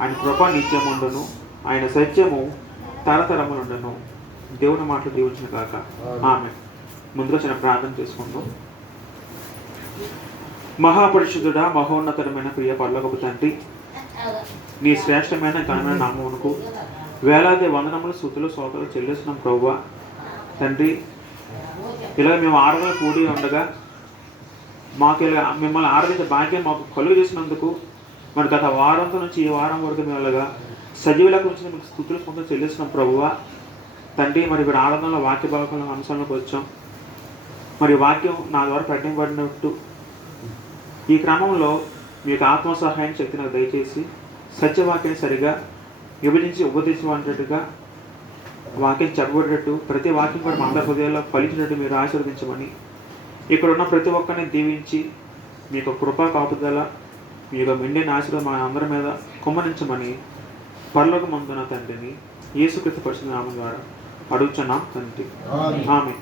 ఆయన కృప నిత్యముండును, ఆయన సత్యము తరతరములుండును. దేవుని మాటలు దీవించిన కాక ఆమె. ముందుగా చిన్న ప్రార్థన చేసుకుందాం. మహాపరిశుద్ధుడా, మహోన్నతమైన ప్రియ పరలోకపు తండ్రి, నీ శ్రేష్టమైన ఘనమైన నామమునకు వేలాది వందనములు స్తుతులు స్తోత్రాలు చెల్లిస్తున్నాం ప్రభువా. తండ్రి, ఇలా మేము ఆరాధన కూడి ఉండగా మాకు ఇలా మిమ్మల్ని ఆరాధించే భాగ్యం మాకు కలుగు చేసినందుకు మరి గత వారంతో నుంచి ఈ వారం వరకు మేము సజీవులకు నుంచి మీకు స్తుతులు స్తోత్రాలు చెల్లిస్తున్నాం ప్రభువా. తండ్రి, మరి ఇక్కడ ఆరాధనలో వాక్య భాగంలో అంశాలకు వచ్చాం. మరి వాక్యం నా ద్వారా ప్రకటింపబడినట్టు ఈ క్రమంలో మీకు ఆత్మ సహాయం శక్తి నాకు దయచేసి సత్యవాక్యం సరిగా విభజించి ఉపదేశించేట్టుగా వాక్యం చెప్పబడేటట్టు ప్రతి వాక్యం కూడా మా అందరి హృదయాల్లో ఫలించినట్టు మీరు ఆశీర్వదించమని, ఇక్కడ ఉన్న ప్రతి ఒక్కరిని దీవించి మీకు కృపా కాపుదల, మీకు మెండిన ఆశీర్వాదం మా అందరి మీద కుమ్మరించమని పరలోకమందున తండ్రిని యేసుక్రీస్తు పరిశుద్ధ నామం ద్వారా అడుగుచున్నాం తండ్రి, ఆమేన్.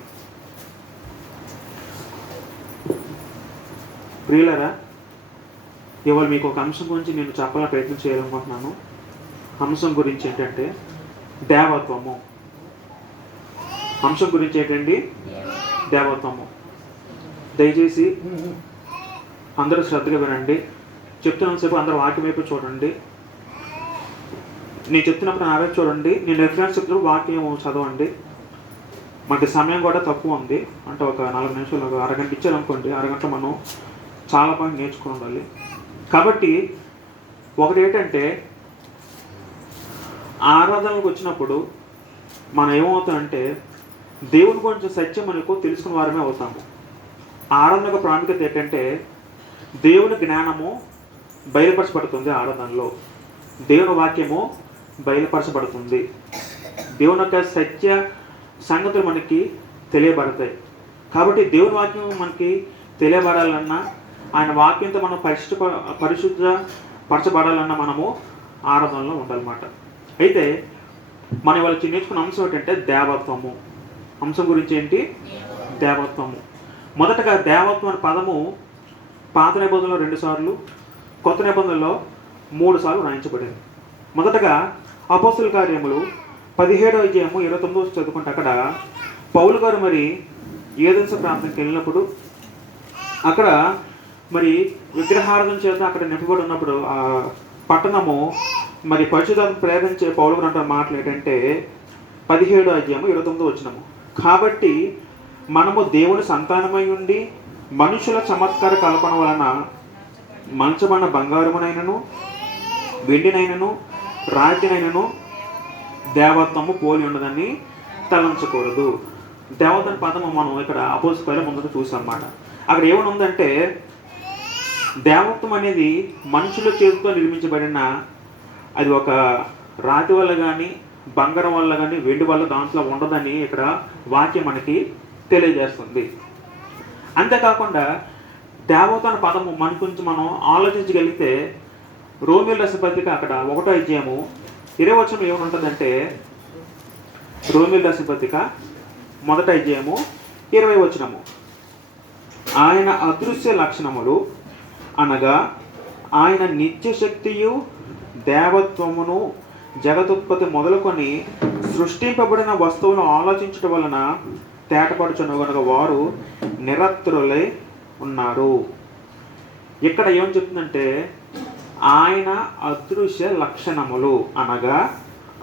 ప్రియులరా, ఇవాళ మీకు ఒక అంశం గురించి నేను చెప్పాలని ప్రయత్నం చేయాలనుకుంటున్నాను. అంశం గురించి ఏంటంటే దేవత్వము. అంశం గురించి ఏంటండి? దేవత్వము. దయచేసి అందరూ శ్రద్ధగా వినండి. చెప్తున్నంతసేపు అందరూ వాక్యం వైపు చూడండి. నేను చెప్తున్నప్పుడు నా వైపు చూడండి. నేను రెఫరెన్స్ చెప్తున్నప్పుడు వాక్యం చదవండి. మనకి సమయం కూడా తక్కువ ఉంది. అంటే ఒక 4 నిమిషాలు, ఒక అరగంట ఇచ్చారనుకోండి, అరగంట మనం చాలా పాయింట్ నేర్చుకుని ఉండాలి. కాబట్టి ఒకటి ఏంటంటే, ఆరాధనలకు వచ్చినప్పుడు మనం ఏమవుతామంటే దేవుని గురించి సత్యం మనకు తెలుసుకున్న వారమే అవుతాము. ఆరాధనకు ప్రాముఖ్యత ఏంటంటే దేవుని జ్ఞానము బయలుపరచబడుతుంది. ఆరాధనలో దేవుని వాక్యము బయలుపరచబడుతుంది. దేవుని యొక్క సత్య సంగతులు మనకి తెలియబడతాయి. కాబట్టి దేవుని వాక్యం మనకి తెలియబడాలన్నా, ఆయన వాక్యంతో మనం పరిశుద్ధపరచబడాలన్నా మనము ఆరాధనలో ఉండాలన్నమాట. అయితే మనం ఇవాళ నేర్చుకున్న అంశం ఏంటంటే దేవత్వము. అంశం గురించి ఏంటి? దేవత్వము. మొదటగా దేవత్వం అనే పదము పాత నిబంధనలో 2 సార్లు, కొత్త నిబంధనలో 3 సార్లు రాయించబడింది. మొదటగా అపోస్తుల కార్యములు 17వ అధ్యాయము 29 చదువుకుంటే అక్కడ పౌలు గారు మరి ఏదెన్స ప్రాంతానికి వెళ్ళినప్పుడు అక్కడ మరి విగ్రహారాధన చేత అక్కడ నింపబడి ఉన్నప్పుడు ఆ పట్టణము మరి పరిశుద్ధాత్మ ప్రేరించే పౌలు గారు అంటున్న మాటలు ఏంటంటే 17వ అధ్యాయము 29వ వచనము, కాబట్టి మనము దేవుని సంతానమై ఉండి మనుషుల చమత్కార కల్పన వలన మంచమన్న బంగారమునైనను వెండినైనను రాతినైనను దేవత్వము పోలి ఉండదని తలంచకూడదు. దేవత పదము మనం ఇక్కడ అపోజిట్ ముందు చూసాం అన్నమాట. అక్కడ ఏమని ఉందంటే దేవత్వం అనేది మనుషుల చేతితో నిర్మించబడిన, అది ఒక రాతి వల్ల కానీ బంగారం వల్ల కానీ వెండి వల్ల దాంట్లో ఉండదని ఇక్కడ వాక్యం మనకి తెలియజేస్తుంది. అంతేకాకుండా దేవత అనే పదము మన గురించి మనం ఆలోచించగలిగితే రోమీయుల రాసిన పత్రిక అక్కడ 1వ అధ్యాయము 20వ వచనం ఏమనుంటుందంటే, రోమీయుల రాసిన పత్రిక 1వ అధ్యాయము 20వ వచనము, ఆయన అదృశ్య లక్షణములు అనగా ఆయన నిత్యశక్తియు దేవత్వమును జగదుత్పత్తి మొదలుకొని సృష్టింపబడిన వస్తువులను ఆలోచించడం వలన తేటపడుచున్న కనుక వారు నిరత్రులై ఉన్నారు. ఇక్కడ ఏమని చెప్తుందంటే ఆయన అదృశ్య లక్షణములు అనగా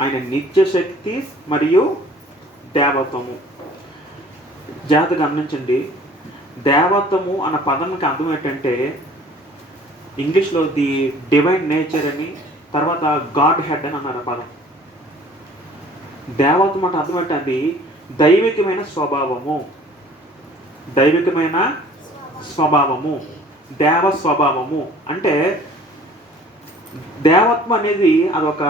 ఆయన నిత్యశక్తి మరియు దేవత్వము. జాగ్రత్తగా గమనించండి. దేవత్వము అన్న పదానికి అర్థం ఏంటంటే ఇంగ్లీష్లో ది డివైన్ నేచర్ అని, తర్వాత గాడ్ హెడ్ అని అన్నారు ఆ పదం. దేవత్వం అంటే అర్థం ఏంటి? అది దైవికమైన స్వభావము. దైవికమైన స్వభావము, దేవ స్వభావము. అంటే దేవత్వం అనేది అదొక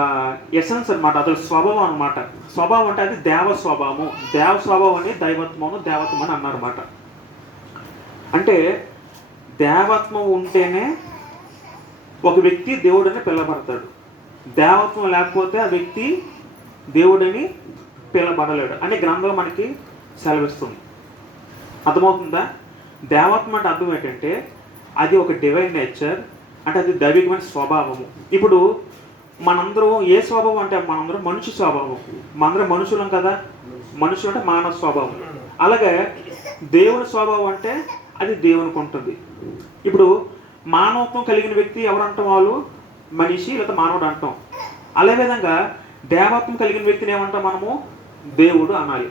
ఎసెన్స్ అనమాట, అదొక స్వభావం అనమాట. స్వభావం అంటే అది దేవ స్వభావము. దేవ స్వభావం అని దైవత్వము, దేవత్వం అని అన్నారన్నమాట. అంటే దేవత్వం ఉంటేనే ఒక వ్యక్తి దేవుడని పిలవబడతాడు. దేవత్వం లేకపోతే ఆ వ్యక్తి దేవుడని పిలవబడలేడు అని గ్రంథం మనకి సెలవిస్తుంది. అర్థమవుతుందా? దేవత్వం అంటే అర్థం ఏంటంటే అది ఒక డివైన్ నేచర్, అంటే అది దైవికమైన స్వభావము. ఇప్పుడు మనందరం ఏ స్వభావం అంటే మనందరం మనిషి స్వభావం, మనందరం మనుషులం కదా, మనుషులు అంటే మానవ స్వభావం. అలాగే దేవుని స్వభావం అంటే అది దేవునికి ఉంటుంది. ఇప్పుడు మానవత్వం కలిగిన వ్యక్తి ఎవరంటాం, వాళ్ళు మనిషి లేదా మానవుడు అంటాం. అదేవిధంగా దేవత్వం కలిగిన వ్యక్తిని ఏమంటాం మనము, దేవుడు అనాలి.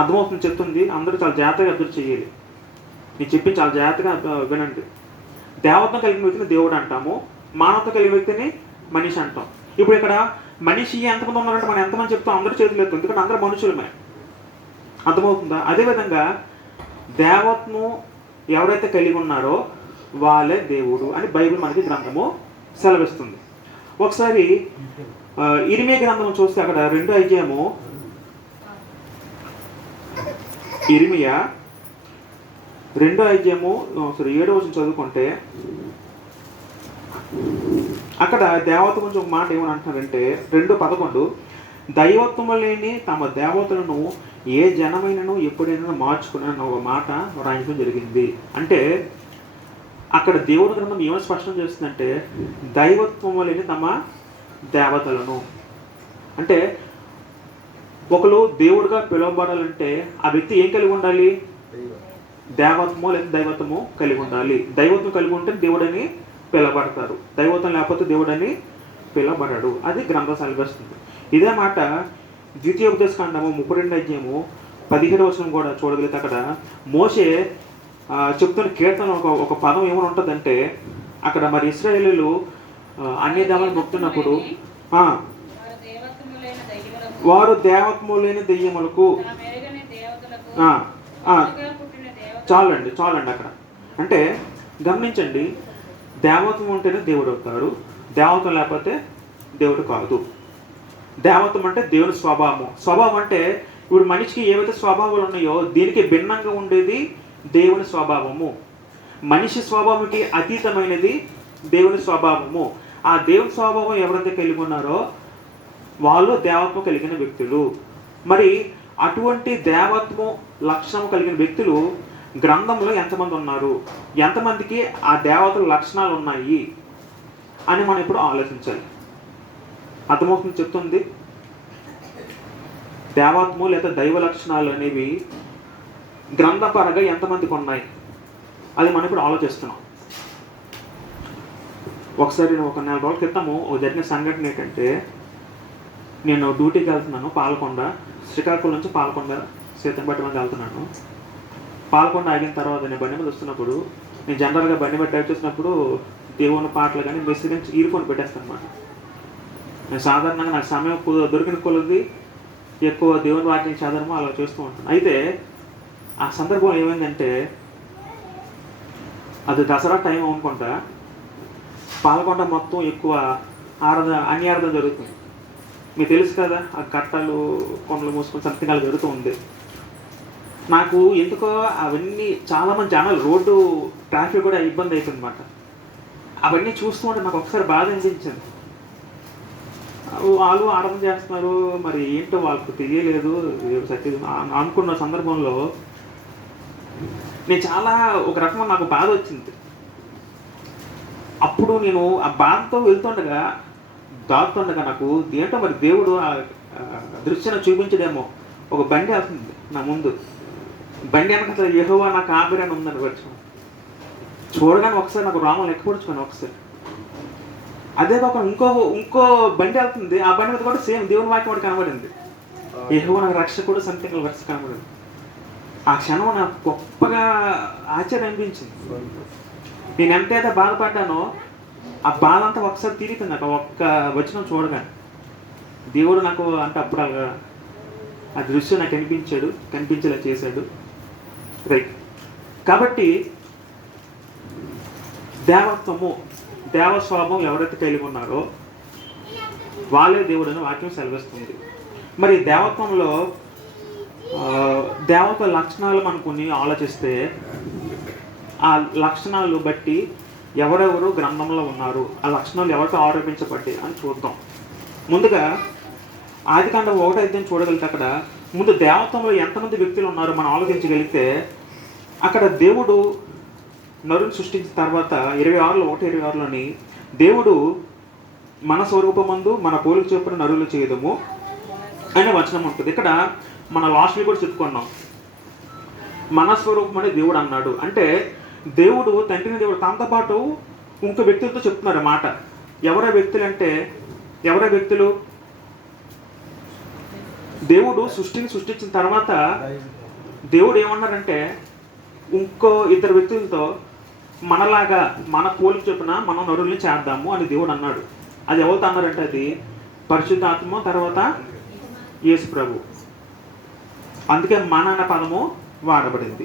అర్థమవుతుంది చెప్తుంది, అందరూ చాలా జాగ్రత్తగా అర్థం చేయాలి. నేను చెప్పింది చాలా జాగ్రత్తగా వినండి. దేవత్వం కలిగిన వ్యక్తిని దేవుడు అంటాము, మానవత్వం కలిగిన వ్యక్తిని మనిషి అంటాం. ఇప్పుడు ఇక్కడ మనిషి ఎంతమంది ఉన్నారంటే మనం ఎంతమంది చెప్తాం, అందరూ చేతులు ఎత్తుంది, ఎందుకంటే అందరూ మనుషులమే. అర్థమవుతుందా? అదేవిధంగా దేవత్వం ఎవరైతే కలిగి ఉన్నారో వాళ్ళే దేవుడు అని బైబిల్ మనకి గ్రంథము సెలవిస్తుంది. ఒకసారి ఇర్మియా గ్రంథం చూస్తే అక్కడ 2వ అధ్యాయము, ఇర్మియా 2వ అధ్యాయము 7వ వచనం చదువుకుంటే అక్కడ దేవత గురించి ఒక మాట ఏమని అంటున్నారంటే 2:11, దైవత్వము లేని తమ దేవతలను ఏ జనమైనను ఎప్పుడైనా మార్చుకున్న ఒక మాట రాయించడం జరిగింది. అంటే అక్కడ దేవుడి గ్రంథం ఏమో స్పష్టం చేస్తుందంటే దైవత్వము లేని తమ దేవతలను. అంటే ఒకరు దేవుడిగా పిలువబడాలంటే ఆ వ్యక్తి ఏం కలిగి ఉండాలి, దేవత్వము లేదా దైవత్వము కలిగి ఉండాలి. దైవత్వం కలిగి ఉంటే దేవుడని పిలవబడతారు, దైవత్వం లేకపోతే దేవుడని పిలవబడడు. అది గ్రంథం సెలవిస్తుంది. ఇదే మాట ద్వితీయోపదేశకాండము 32వ అధ్యాయము 17వ వచనం కూడా చూడగలిగితే అక్కడ మోషే చెప్తున్న కీర్తన ఒక పదం ఏమైనా ఉంటుందంటే అక్కడ మరి ఇశ్రాయేలీయులు అన్ని దేవాలను మొక్కుతున్నప్పుడు వారు దేవత్వము లేని దెయ్యములకు, చాలండి అక్కడ అంటే గమనించండి, దేవత్వం ఉంటేనే దేవుడు అవుతారు, దేవత్వం లేకపోతే దేవుడు కాదు. దేవత్వం అంటే దేవుని స్వభావం అంటే ఇప్పుడు మనిషికి ఏవైతే స్వభావాలు ఉన్నాయో దీనికి భిన్నంగా ఉండేది దేవుని స్వభావము. మనిషి స్వభావానికి అతీతమైనది దేవుని స్వభావము. ఆ దేవుని స్వభావం ఎవరైతే కలిగి ఉన్నారో వాళ్ళు దేవత్వం కలిగిన వ్యక్తులు. మరి అటువంటి దేవత్వం లక్షణం కలిగిన వ్యక్తులు గ్రంథంలో ఎంతమంది ఉన్నారు, ఎంతమందికి ఆ దేవతల లక్షణాలు ఉన్నాయి అని మనం ఇప్పుడు ఆలోచించాలి. అర్థమవుతుంది చెప్తుంది. దేవత్వము లేదా దైవ లక్షణాలు అనేవి గ్రంథపరంగా ఎంతమందికి ఉన్నాయి అది మనం ఇప్పుడు ఆలోచిస్తున్నాం. ఒకసారి ఒక 4 రోజుల క్రితము జరిగిన సంఘటన ఏంటంటే, నేను డ్యూటీకి వెళ్తున్నాను పాలకొండ, శ్రీకాకుళం నుంచి పాలకొండ సీతంపట్టి మీద వెళ్తున్నాను. పాలకొండ ఆగిన తర్వాత నేను బండి మీద వస్తున్నప్పుడు, నేను జనరల్గా బండి మీద డ్రైవ్ చేసినప్పుడు దేవుని పాటలు కానీ మెసేజ్ కానీ ఇయర్ఫోన్ పెట్టేస్తాను అన్నమాట. నేను సాధారణంగా నాకు సమయం దొరికిన కొలది ఎక్కువ దేవుని వాక్యం చదవడము అలా చేస్తూ ఉంటాను. అయితే ఆ సందర్భం ఏమైందంటే, అది దసరా టైం అనుకుంటా, పాలకొండ మొత్తం ఎక్కువ అన్ని ఆరాధన జరుగుతుంది. మీకు తెలుసు కదా, ఆ కట్టలు కొండలు మూసుకొని సంథింగ్ అలా జరుగుతూ ఉంది. నాకు ఎందుకో అవన్నీ చాలామంది జనాలు, రోడ్డు ట్రాఫిక్ కూడా ఇబ్బంది అవుతుంది అన్నమాట. అవన్నీ చూస్తూ ఉంటే నాకు ఒకసారి బాధ అనిపించింది. వాళ్ళు ఆరాధన చేస్తున్నారు, మరి ఏంటో వాళ్ళకు తెలియలేదు సత్యం అనుకున్న సందర్భంలో నేను చాలా ఒక రకమైన నాకు బాధ వచ్చింది. అప్పుడు నేను ఆ బాధతో వెళ్తుండగా దాటుతుండగా నాకు ఏంటో మరి దేవుడు ఆ దృశ్యాన్ని చూపించడేమో. ఒక బండి వెళ్తుంది నా ముందు, బండి వెనక యెహోవా నాకు ఆబిరని ఉందని వచ్చాను. చూడగానే ఒకసారి నాకు రామం లెక్కపడుచుకోను ఒకసారి. అదే కాక ఇంకో బండి వెళ్తుంది, ఆ బండి మీద కూడా సేమ్ దేవుని వాక్యం వాడు కనబడింది, యెహోవా నాకు రక్షకుడు సంథింగ్ వర్ష కనబడింది. ఆ క్షణం నాకు గొప్పగా ఆశ్చర్యం అనిపించింది. నేను ఎంతైతే బాధపడ్డానో ఆ బాధ అంతా ఒకసారి తిరిగిపోయింది నాకు ఒక్క వచనం చూడగానే. దేవుడు నాకు అంటే అప్పుడు ఆ దృశ్యం నాకు కనిపించేలా చేశాడు. రైట్. కాబట్టి దేవత్వము, దేవస్వభావం ఎవరైతే కలిగి ఉన్నారో వాళ్ళే దేవుడు అని వాక్యం సెలవిస్తుంది. మరి దేవత్వంలో దేవత లక్షణాలు మనం కొన్ని ఆలోచిస్తే ఆ లక్షణాలు బట్టి ఎవరెవరు గ్రంథంలో ఉన్నారు, ఆ లక్షణాలు ఎవరికి ఆరోపించబడ్డాయి అని చూద్దాం. ముందుగా ఆదికాండం 1:5 చూడగలిగితే అక్కడ ముందు దేవత్వంలో ఎంతమంది వ్యక్తులు ఉన్నారో మనం ఆలోచించగలిగితే అక్కడ దేవుడు నరుని సృష్టించిన తర్వాత 26:1-26లోని దేవుడు మన స్వరూపమందు మన పోలిక చొప్పున నరులు చేయదము అనే వచనం ఉంటుంది. ఇక్కడ మన లాస్ట్లో కూడా చెప్పుకున్నాం, మన స్వరూపం అనే దేవుడు అన్నాడు. అంటే దేవుడు, తండ్రిని దేవుడు తనతో పాటు ఇంకో వ్యక్తులతో చెప్తున్నారు మాట. ఎవరా వ్యక్తులు అంటే, ఎవరా వ్యక్తులు? దేవుడు సృష్టిని సృష్టించిన తర్వాత దేవుడు ఏమన్నారంటే ఇంకో ఇద్దరు వ్యక్తులతో మనలాగా మన పోలిక చొప్పున మనం నరుల్ని చేద్దాము అని దేవుడు అన్నాడు. అది ఎవరితో అన్నారంటే అది పరిశుద్ధాత్మ, తర్వాత యేసు ప్రభు. అందుకే మన అన్న పదము వాడబడింది.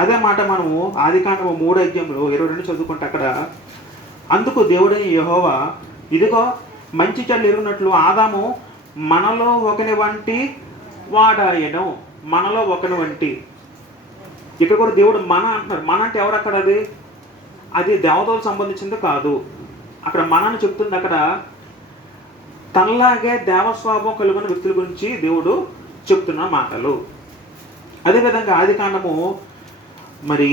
అదే మాట మనము ఆదికాండము 3:22 చదువుకుంటే అక్కడ, అందుకు దేవుడైన యెహోవా ఇదిగో మంచి చెడ్డలు ఎరుగునట్లు ఆదాము మనలో ఒకని వంటి వాడాయను. మనలో ఒకని వంటి. ఇక్కడ కూడా దేవుడు మన అంటున్నారు. మన అంటే ఎవరు అక్కడ? అది దేవతలకు సంబంధించింది కాదు. అక్కడ మనని చెప్తుంది. అక్కడ తనలాగే దేవస్వభావం కలిగిన వ్యక్తుల గురించి దేవుడు చెప్తున్న మాటలు. అదేవిధంగా ఆదికాండము మరి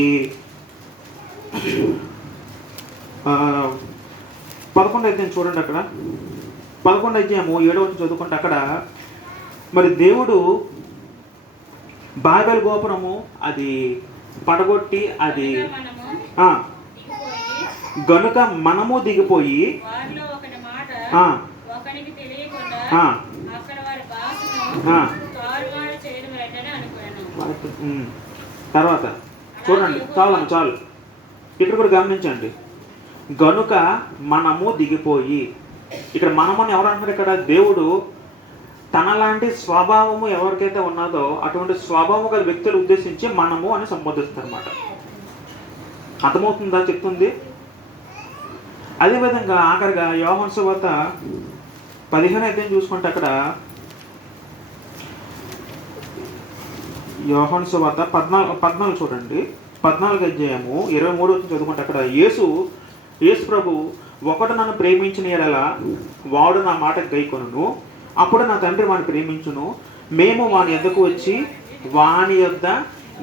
11వ అధ్యాయం చూడండి. అక్కడ 11వ అధ్యాయము 7వ చదువుకుంటే అక్కడ మరి దేవుడు బాబెలు గోపురము అది పడగొట్టి అది గనుక మనము దిగిపోయి తర్వాత చూడండి, చాలు ఇక్కడ కూడా గమనించండి. గనుక మనము దిగిపోయి, ఇక్కడ మనమని ఎవరు అంటారు? ఇక్కడ దేవుడు తనలాంటి స్వభావము ఎవరికైతే ఉన్నదో అటువంటి స్వభావం గల వ్యక్తులు ఉద్దేశించి మనము అని సంబోధిస్తారన్నమాట. అర్థమవుతుందా చెప్తుంది? అదేవిధంగా ఆఖరిగా యోహాను సువార్త 15వ అధ్యాయం చూసుకుంటే అక్కడ యోహాను సువార్త 14 చూడండి. 14వ అధ్యాయము 23వ చదువుకుంటే అక్కడ యేసు ప్రభు, ఒకడు నన్ను ప్రేమించిన యెడల వాడు నా మాట గైకొనును, అప్పుడు నా తండ్రి వాడిని ప్రేమించును, మేము వాని యొద్దకు వచ్చి వాని యొద్ద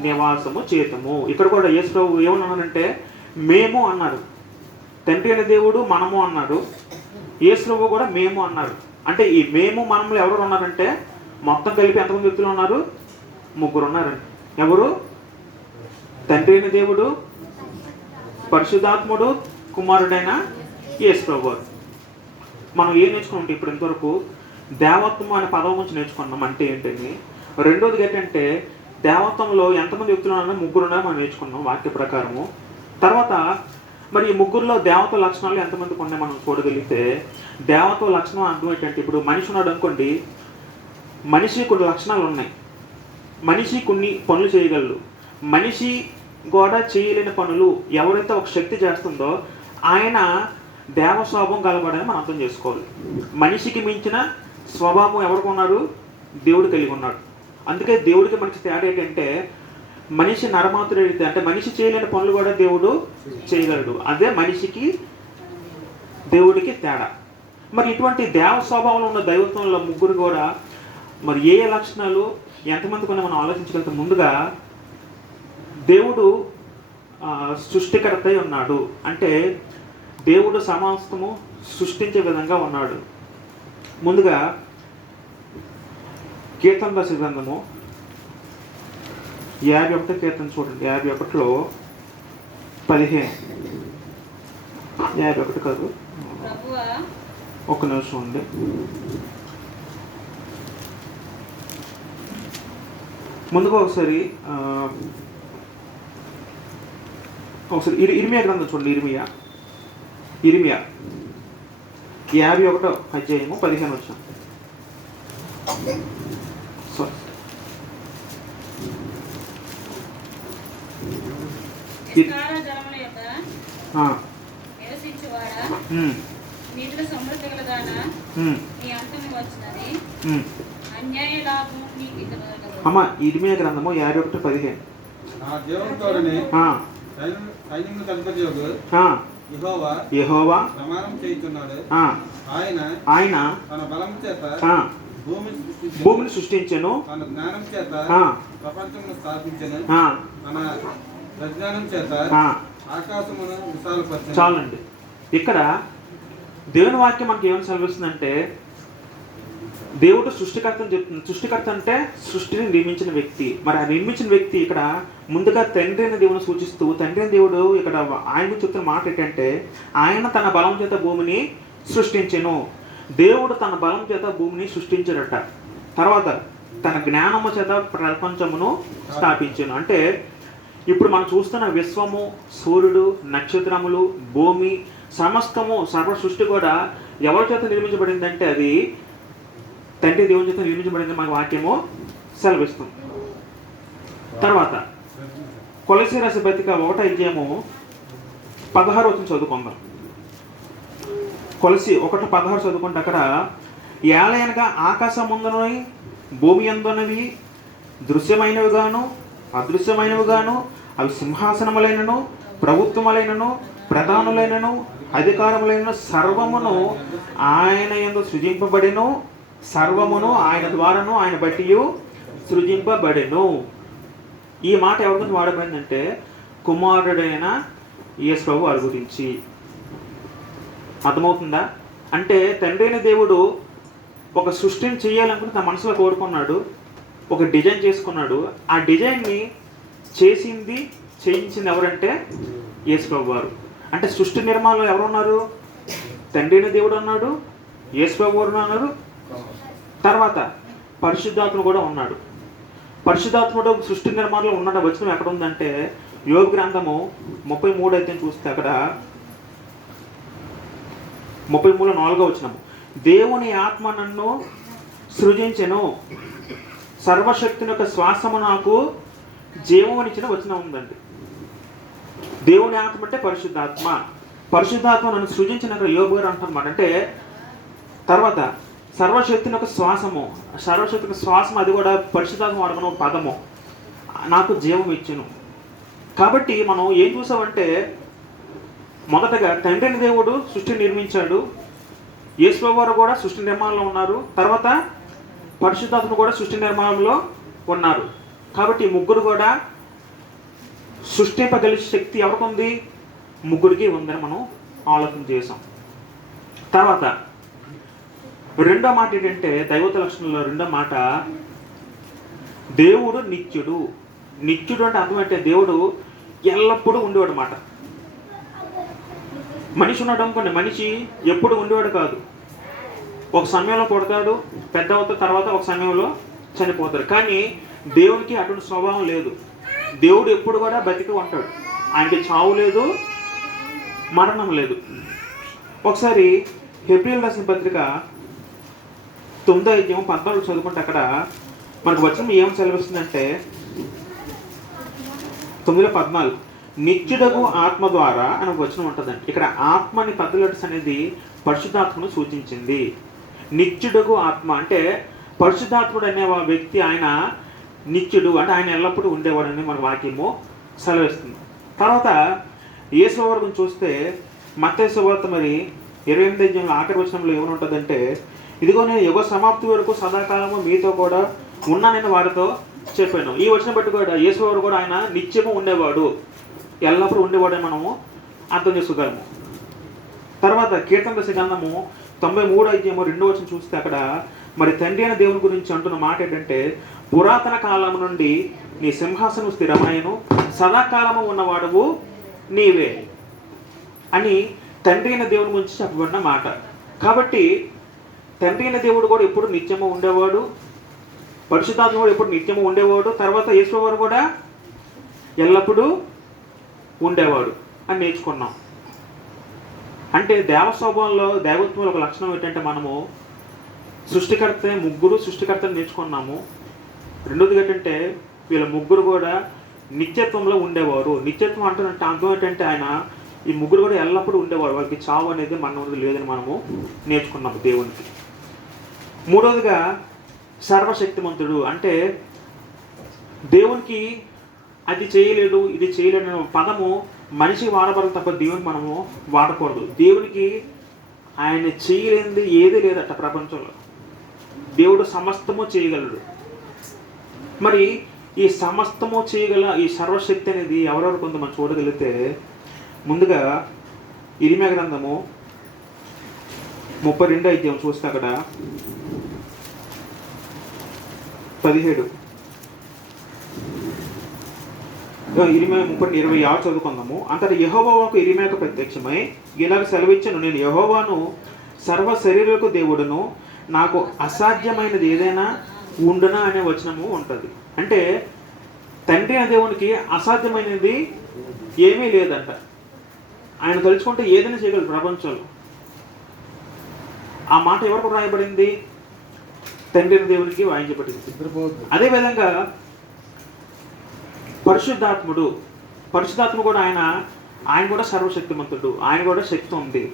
నివాసము చేతము. ఇక్కడ కూడా యేసు ప్రభు ఏమన్నానంటే మేము అన్నారు. తండ్రి అనే దేవుడు మనము అన్నాడు. యేసు ప్రభు కూడా మేము అన్నారు. అంటే ఈ మేము మనములు ఎవరు ఉన్నారంటే మొత్తం కలిపి ఎంతమంది వ్యక్తులు ఉన్నారు? 3 ఉన్నారండి. ఎవరు? తండ్రి అయిన దేవుడు, పరిశుద్ధాత్ముడు, కుమారుడైన యేసు ప్రభు. మనం ఏం నేర్చుకుంటాం ఇప్పుడు ఇంతవరకు? దేవత్వం అనే పదం గురించి నేర్చుకున్నాం. అంటే ఏంటండి? రెండోది ఏంటంటే దేవత్వంలో ఎంతమంది వ్యక్తులు ఉన్నారో 3 ఉన్నారో మనం నేర్చుకున్నాం వాక్య ప్రకారము. తర్వాత మరి ఈ 3లో దేవత్వ లక్షణాలు ఎంతమందికి ఉన్నాయి మనం చూడగలిగితే, దేవత్వ లక్షణం అర్థం ఏంటంటే, ఇప్పుడు మనిషి ఉన్నాడు అనుకోండి, మనిషి కొన్ని లక్షణాలు ఉన్నాయి. మనిషి కొన్ని పనులు చేయగలడు. మనిషి కూడా చేయలేని పనులు ఎవరైతే ఒక శక్తి చేస్తుందో ఆయన దేవ స్వభావం కలగడని మనం అర్థం చేసుకోవాలి. మనిషికి మించిన స్వభావం ఎవరికి ఉన్నారు? దేవుడు కలిగి ఉన్నాడు. అందుకే దేవుడికి మనకి తేడా ఏంటంటే, మనిషి నరమాతుడైతే అంటే మనిషి చేయలేని పనులు కూడా దేవుడు చేయగలడు. అదే మనిషికి దేవుడికి తేడా. మరి ఇటువంటి దేవ స్వభావంలో ఉన్న దైవత్వంలో 3 కూడా మరి ఏ లక్షణాలు ఎంతమంది కొన్ని మనం ఆలోచించగలుగుతాం. ముందుగా దేవుడు సృష్టికర్త అయి ఉన్నాడు. అంటే దేవుడు సమస్తము సృష్టించే విధంగా ఉన్నాడు. ముందుగా కీర్తన రాసిన గ్రంథము 51 కీర్తన చూడండి. 51లో 15. 51 కాదు, ఒక్క నిమిషం ఉంది. ముందుగా ఒకసారి ఇర్మియా గ్రంథం చూడండి. ఇర్మియా 51వ అధ్యాయము 15 వచనం. అమ్మ ఇర్మియా గ్రంథము 51:15. యెహోవా ప్రమాణం చేయుచున్నాడు. ఆయన తన బలము చేత భూమిని సృష్టించెను, తన జ్ఞానం చేత ప్రపంచమును స్థాపించెను, తన ప్రజ్ఞానం చేత ఆకాశమును విశాలపరచెను. చాలండి. ఇక్కడ దేవుని వాక్యం మనకి ఏమని సెలవిస్తుందంటే, దేవుడు సృష్టికర్త అని చెప్తుంది. సృష్టికర్త అంటే సృష్టిని నిర్మించిన వ్యక్తి. మరి ఆ నిర్మించిన వ్యక్తి ఇక్కడ ముందుగా తండ్రి అయిన దేవుని సూచిస్తూ, తండ్రి అయిన దేవుడు ఇక్కడ ఆయన చెప్తున్న మాట ఏంటంటే, ఆయన తన బలం చేత భూమిని సృష్టించెను. దేవుడు తన బలం చేత భూమిని సృష్టించాడట. తర్వాత తన జ్ఞానము చేత ప్రపంచమును స్థాపించాను. అంటే ఇప్పుడు మనం చూస్తున్న విశ్వము, సూర్యుడు, నక్షత్రములు, భూమి, సమస్తము సర్వ సృష్టి కూడా ఎవరి చేత నిర్మించబడిందంటే అది తండ్రి దేవుని చేత నిర్మించబడింది మన వాక్యము సెలవిస్తుంది. తర్వాత కొలసీ రాసిన పత్రిక 1:16 చదువుకుందాం. కొలసీ 1:16 చదువుకుంటే అక్కడ, ఏలయనగా ఆకాశం ముందునవి భూమి అందునవి దృశ్యమైనవిగాను అదృశ్యమైనవిగాను అవి సింహాసనములైనను ప్రభుత్వములైనను ప్రధానులైనను అధికారములైన సర్వమును ఆయన యందు సృజింపబడెను. సర్వమును ఆయన ద్వారాను ఆయన బట్టి సృజింపబడెను. ఈ మాట ఎవరి గురించి వాడబడిందంటే కుమారుడైన యేసు ప్రభు వారి గురించి. అర్థమవుతుందా? అంటే తండ్రి అయిన దేవుడు ఒక సృష్టిని చేయాలనుకుంటే తన మనసులో కోరుకున్నాడు, ఒక డిజైన్ చేసుకున్నాడు. ఆ డిజైన్ని చేయించింది ఎవరంటే యేసు ప్రభు వారు. అంటే సృష్టి నిర్మాణంలో ఎవరు ఉన్నారు? తండ్రి అయిన దేవుడు ఉన్నాడు, యేసు ప్రభు వారు ఉన్నారు, తర్వాత పరిశుద్ధాత్మ కూడా ఉన్నాడు. పరిశుద్ధాత్ముడు సృష్టి నిర్మాణంలో ఉన్న వచనం ఎక్కడ ఉందంటే యోబు గ్రంథము 33 అయితే చూస్తే అక్కడ 33:4 వచనము, దేవుని ఆత్మ నన్ను సృజించెను, సర్వశక్తిని యొక్క శ్వాసము నాకు జీవమునిచ్చిన వచనం ఉందండి. దేవుని ఆత్మ అంటే పరిశుద్ధాత్మ. పరిశుద్ధాత్మ నన్ను సృజించిన యోబు గారు అంటున్నమాట. అంటే తర్వాత సర్వశక్తిని యొక్క శ్వాసము, సర్వశక్తి యొక్క శ్వాసం అది కూడా పరిశుద్ధాత్మ వాడమను పదము నాకు జీవం ఇచ్చును. కాబట్టి మనం ఏం చూసామంటే మొదటగా తండ్రి అయిన దేవుడు సృష్టిని నిర్మించాడు, యేసు వారు కూడా సృష్టి నిర్మాణంలో ఉన్నారు, తర్వాత పరిశుద్ధాత్మ కూడా సృష్టి నిర్మాణంలో ఉన్నారు. కాబట్టి ఈ ముగ్గురు కూడా సృష్టింపగలిగే శక్తి ఎవరికి ఉంది? ముగ్గురికి ఉందని మనం ఆలోచన చేసాం. తర్వాత రెండో మాట ఏంటంటే దైవత లక్షణంలో రెండో మాట, దేవుడు నిత్యుడు. నిత్యుడు అంటే అర్థం అంటే దేవుడు ఎల్లప్పుడూ ఉండేవాడు అన్నమాట. మనిషి ఉన్నాడు అనుకోండి, మనిషి ఎప్పుడు ఉండేవాడు కాదు. ఒక సమయంలో పుడతాడు, పెద్ద అవుతాడు, తర్వాత ఒక సమయంలో చనిపోతాడు. కానీ దేవునికి అటువంటి స్వభావం లేదు. దేవుడు ఎప్పుడు కూడా బతికి ఉంటాడు. ఆయనకి చావు లేదు, మరణం లేదు. ఒకసారి హెబ్రీయులకు రాసిన పత్రిక 9:14 చదువుకుంటే అక్కడ మనకు వచనం ఏం సెలవిస్తుందంటే 9:14 నిత్యుడగు ఆత్మ ద్వారా అని ఒక వచనం ఉంటుందండి. ఇక్కడ ఆత్మని పెద్దలెటర్స్ అనేది పరిశుద్ధాత్మను సూచించింది. నిత్యుడగు ఆత్మ అంటే పరిశుద్ధాత్ముడు అనే వ్యక్తి ఆయన నిత్యుడు, అంటే ఆయన ఎల్లప్పుడూ ఉండేవాడని మన వాక్యము సెలవిస్తుంది. తర్వాత యేసు వారి గురించి చూస్తే మత్తయి సువార్త 28 ఆఖరి వచనంలో ఏమనుంటుందంటే, ఇదిగో నేను యుగ సమాప్తి వరకు సదాకాలము మీతో కూడా ఉన్నానని వారితో చెప్పాను. ఈ వచనం బట్టి కూడా యేసు వారు కూడా ఆయన నిత్యము ఉండేవాడు, ఎల్లప్పుడూ ఉండేవాడని మనము అర్థం చేసుకోగలము. తర్వాత కీర్తన దశ గ్రంథము 93:2 చూస్తే అక్కడ తండ్రి అయిన దేవుని గురించి అంటున్న మాట ఏంటంటే, పురాతన కాలం నుండి నీ సింహాసనం స్థిరమాయను, సదాకాలము ఉన్నవాడవు నీవే అని తండ్రి అయిన దేవుని గురించి చెప్పబడిన మాట. కాబట్టి తండ్రి అయిన దేవుడు కూడా ఎప్పుడు నిత్యము ఉండేవాడు, పరిశుద్ధాత్మ కూడా ఎప్పుడు నిత్యము ఉండేవాడు, తర్వాత యేసు వారు కూడా ఎల్లప్పుడూ ఉండేవాడు అని నేర్చుకున్నాం. అంటే దేవ స్వభావంలో దైవత్వంలో ఒక లక్షణం ఏంటంటే మనము ముగ్గురు సృష్టికర్తను నేర్చుకున్నాము. రెండోది ఏంటంటే వీళ్ళ ముగ్గురు కూడా నిత్యత్వంలో ఉండేవారు. నిత్యత్వం అంటే అర్థం ఏంటంటే ఆయన ఈ ముగ్గురు కూడా ఎల్లప్పుడూ ఉండేవారు, వాళ్ళకి చావు అనేది మన లేదని మనము నేర్చుకున్నాము దేవునికి. మూడవదిగా సర్వశక్తిమంతుడు. అంటే దేవునికి అది చేయలేడు ఇది చేయలేడు అనే పదము మనిషి వాడబడదు తప్ప దేవునికి మనము వాడకూడదు. దేవునికి ఆయన చేయలేనిది ఏదీ లేదట ప్రపంచంలో. దేవుడు సమస్తము చేయగలడు. మరి ఈ సమస్తము చేయగల ఈ సర్వశక్తి అనేది ఎవరెవరు కొంత మనం చూడగలిగితే, ముందుగా ఇరిమియా గ్రంథము 32 అధ్యాయం చూస్తే అక్కడ 17 26 చదువుకుందాము. అంతటా యెహోవాకు ఇరిమియాకు ప్రత్యక్షమై ఇలాగ సెలవిచ్చాను, నేను యెహోవాను సర్వ శరీరులకు దేవుడును, నాకు అసాధ్యమైనది ఏదైనా ఉండునా అనే వచనము ఉంటుంది. అంటే తండ్రి అనే దేవునికి అసాధ్యమైనది ఏమీ లేదంట. ఆయన తలుచుకుంటే ఏదైనా చేయగలరు ప్రపంచంలో. ఆ మాట ఎవరికి రాయబడింది? తండ్రి అనే దేవునికి వాయించబడింది. అదేవిధంగా పరిశుద్ధాత్మ కూడా ఆయన కూడా సర్వశక్తిమంతుడు, ఆయన కూడా శక్తి ఉంది.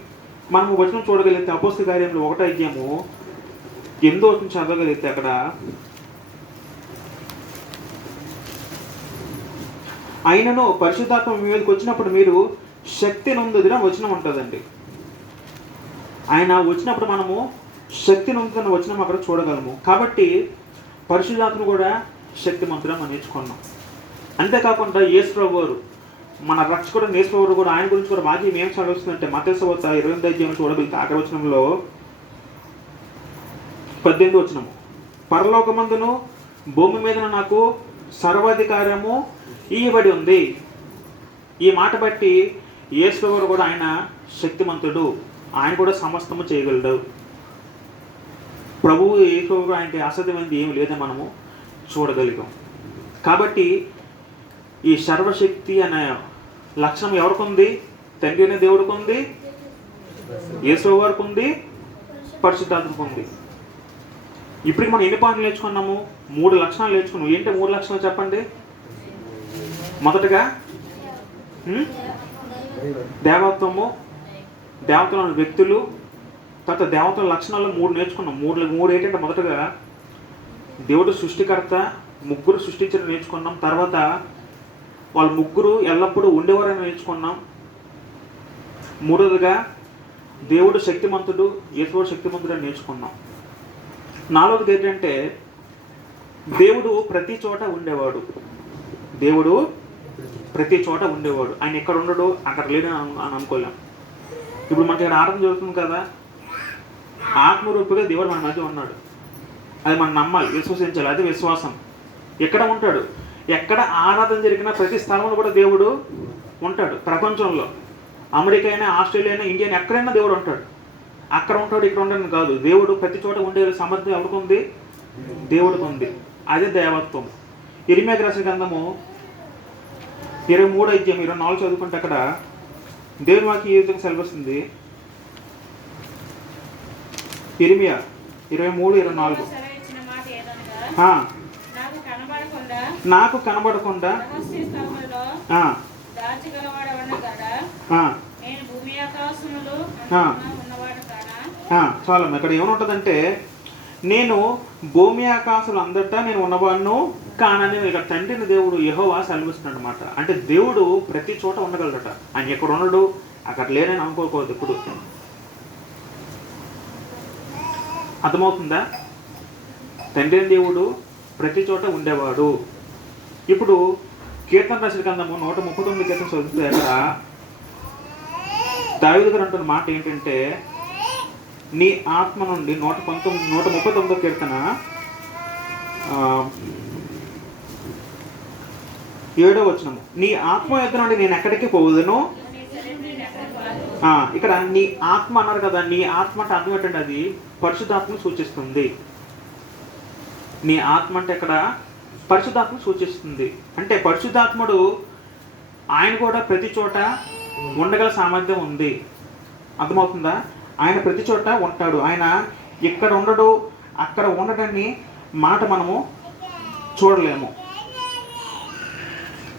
మనము వచనం చూడగలిగితే అపోస్తల కార్యంలో 1వ అధ్యాయము 8వ వచనం చదవగలిగితే అక్కడ ఆయనను పరిశుద్ధాత్మ మీ మీదకి వచ్చినప్పుడు మీరు శక్తి నొందుదిన వచనం ఉంటుందండి. ఆయన వచ్చినప్పుడు మనము శక్తి నొందుతున్న వచనం అక్కడ చూడగలము. కాబట్టి పరిశుద్ధాత్మ కూడా శక్తిమంతుడు మనం నేర్చుకున్నాం. అంతేకాకుండా యేసుప్రభువు వారు, మన రక్షకుడు యేసుప్రభువు వారు కూడా ఆయన గురించి కూడా వాక్యం ఏం చదువుతుందంటే మత్తయి సువార్త 28వ అధ్యాయం చూడగలిగితే ఆఖరి వచనంలో 18వ వచనము, పరలోకమందును భూమి మీద నాకు సర్వాధికారము ఇయ్యబడి ఉంది. ఈ మాట బట్టి యేసుప్రభువు వారు కూడా ఆయన శక్తిమంతుడు, ఆయన కూడా సమస్తము చేయగలడు. ప్రభువు యేసుప్రభువు ఆయనకి అసాధ్యమైనది ఏమి లేదని మనము చూడగలిగాం. కాబట్టి ఈ సర్వశక్తి అనే లక్షణం ఎవరికి ఉంది? తండ్రి అనే దేవుడికి ఉంది, యేసుప్రభువు వారికి ఉంది, పరిశుద్ధాత్మకు ఉంది. ఇప్పటికి మనం ఎన్ని పాయింట్లు నేర్చుకున్నాము? 3 లక్షణాలు నేర్చుకున్నాం. ఏంటి 3 లక్షణాలు చెప్పండి? మొదటగా దేవత్వము, దేవతల వ్యక్తులు, తర్వాత దేవతల లక్షణాలు 3 నేర్చుకున్నాం. మూడు ఏంటంటే మొదటగా దేవుడు సృష్టికర్త, ముగ్గురు సృష్టించడం నేర్చుకున్నాం. తర్వాత వాళ్ళు ముగ్గురు ఎల్లప్పుడూ ఉండేవారని నేర్చుకున్నాం. మూడవదిగా దేవుడు శక్తిమంతుడు, యేసువు శక్తిమంతుడు అని నేర్చుకున్నాం. 4వది ఏంటంటే దేవుడు ప్రతి చోట ఉండేవాడు. దేవుడు ప్రతి చోట ఉండేవాడు. ఆయన ఎక్కడ ఉండడు, అక్కడ లేడు అని అనుకోలేం. ఇప్పుడు మనకి ఇక్కడ ఆరాధన జరుగుతుంది కదా, ఆత్మరూపిగా దేవుడు మన మధ్య ఉన్నాడు. అది మనం నమ్మాలి, విశ్వసించాలి. అది విశ్వాసం. ఎక్కడ ఉంటాడు? ఎక్కడ ఆరాధన జరిగిన ప్రతి స్థలంలో కూడా దేవుడు ఉంటాడు. ప్రపంచంలో అమెరికా అయినా, ఆస్ట్రేలియా అయినా, ఇండియా అయినా, ఎక్కడైనా దేవుడు ఉంటాడు. అక్కడ ఉంటాడు, ఇక్కడ ఉండని కాదు. దేవుడు ప్రతి చోట ఉండే సమర్థం ఎవరికి ఉంది? దేవుడికి ఉంది. అదే దేవత్వం. ఇరిమియాకు రాసిన గ్రంథము 23వ అధ్యాయం 24 చదువుకుంటే అక్కడ దేవుని వాక్యం ఈ విధంగా సెలవిస్తుంది. ఇరిమియా 23:24, నాకు కనబడకుండా చాలా ఇక్కడ ఏమనుంటుందంటే, నేను భూమి ఆకాశాలు అందటా నేను ఉన్నవాడును కానని ఇక్కడ తండ్రిని దేవుడు యెహోవా సెలవిస్తున్నాడు అనమాట. అంటే దేవుడు ప్రతి చోట ఉండగలడట. ఆయన ఎక్కడ ఉండడు, అక్కడ లేనని అనుకోకూడదు ఎప్పుడు. అర్థమవుతుందా? తండ్రిని దేవుడు ప్రతి చోట ఉండేవాడు. ఇప్పుడు కీర్తన రాసిన గ్రంథము 139 కీర్తన చదివితే అక్కడ దావీదు గారు అంటున్న మాట ఏంటంటే, నీ ఆత్మ నుండి 139వ కీర్తన 7వ వచనము, నీ ఆత్మ యొద్ద నుండి నేను ఎక్కడికి పోదును. ఇక్కడ నీ ఆత్మ అన్నారు కదా, నీ ఆత్మ అంటే అర్థం ఏంటంటే అది పరిశుద్ధాత్మను సూచిస్తుంది. నీ ఆత్మ అంటే ఇక్కడ పరిశుద్ధాత్మను సూచిస్తుంది. అంటే పరిశుద్ధాత్ముడు ఆయన కూడా ప్రతి చోట ఉండగల సామర్థ్యం ఉంది. అర్థమవుతుందా? ఆయన ప్రతి చోట ఉంటాడు. ఆయన ఇక్కడ ఉండడు, అక్కడ ఉండడాన్ని మాట మనము చూడలేము.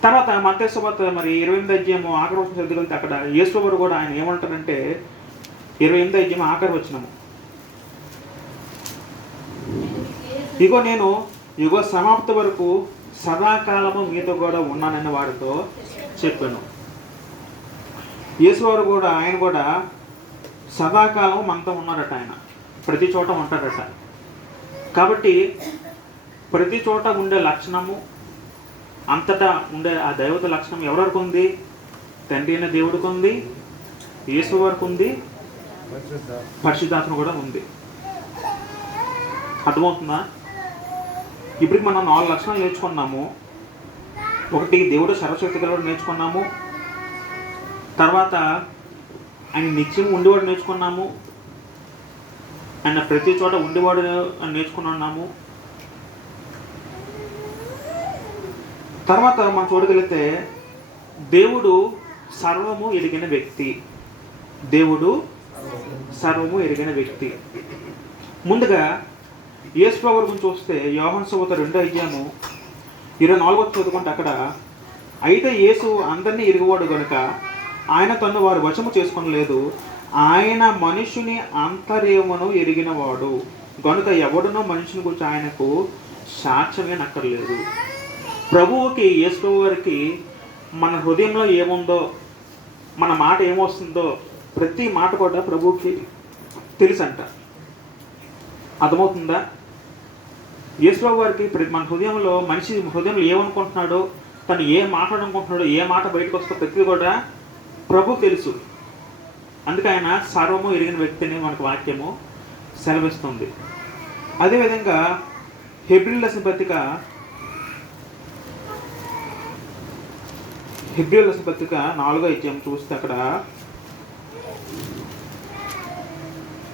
తర్వాత మత్తయి సువార్త 28వ అధ్యాయము ఆఖరి వచనం చదివితే అక్కడ యేసుప్రభువు కూడా ఆయన ఏమంటారంటే 28వ అధ్యాయం ఆఖరి వచనము, ఇగో నేను యుగ సమాప్తి వరకు సదాకాలము మీతో కూడా ఉన్నానని వారితో చెప్పాను. యేసువారు కూడా ఆయన కూడా సదాకాలం మనతో ఉన్నారట. ఆయన ప్రతి చోట ఉంటారట. కాబట్టి ప్రతి చోట ఉండే లక్షణము, అంతటా ఉండే ఆ దైవత లక్షణం ఎవరికి ఉంది? తండ్రి అయిన దేవుడికి ఉంది, యేసు వారికి ఉంది, పరిశుద్ధాత్మ కూడా ఉంది. అర్థమవుతుందా? ఇప్పటికి మనం 4 లక్షణాలు నేర్చుకున్నాము. ఒకటి, దేవుడు సర్వశక్తి గలవాడు నేర్చుకున్నాము. తర్వాత ఆయన నిత్యం ఉండేవాడు నేర్చుకున్నాము. ఆయన ప్రతి చోట ఉండేవాడు నేర్చుకున్నాము. తర్వాత మనం చూడగలిగితే దేవుడు సర్వము ఎరిగిన వ్యక్తి. దేవుడు సర్వము ఎరిగిన వ్యక్తి. ముందుగా యేసు ప్రభువు గురించి చూస్తే యోహాను సువార్త 2:24 చదువుకుంటే అక్కడ, అయితే యేసు అందరినీ ఎరుగువాడు గనుక ఆయన తను వారు వశము చేసుకొనలేదు. ఆయన మనుషుని అంతర్యమును ఎరిగినవాడు గనుక ఎవడునో మనుషుని గురించి ఆయనకు సాక్ష్యమే నక్కర్లేదు. ప్రభువుకి, యేసు ప్రభు వారికి మన హృదయంలో ఏముందో, మన మాట ఏమొస్తుందో ప్రతి మాట కూడా ప్రభువుకి తెలుసంట. అర్థమవుతుందా? యేసు ప్రభు వారికి మన హృదయంలో, మనిషి హృదయంలో ఏమనుకుంటున్నాడో, తను ఏం మాట్లాడాలనుకుంటున్నాడో, ఏ మాట బయటకు వస్తుందో ప్రతిదీ కూడా ప్రభువుకు తెలుసు. అందుకే ఆయన సర్వము ఎరిగిన వ్యక్తిని మనకు వాక్యము సెలవిస్తుంది. అదేవిధంగా హెబ్రీయుల రాసిన పత్రిక 4వ చూస్తే అక్కడ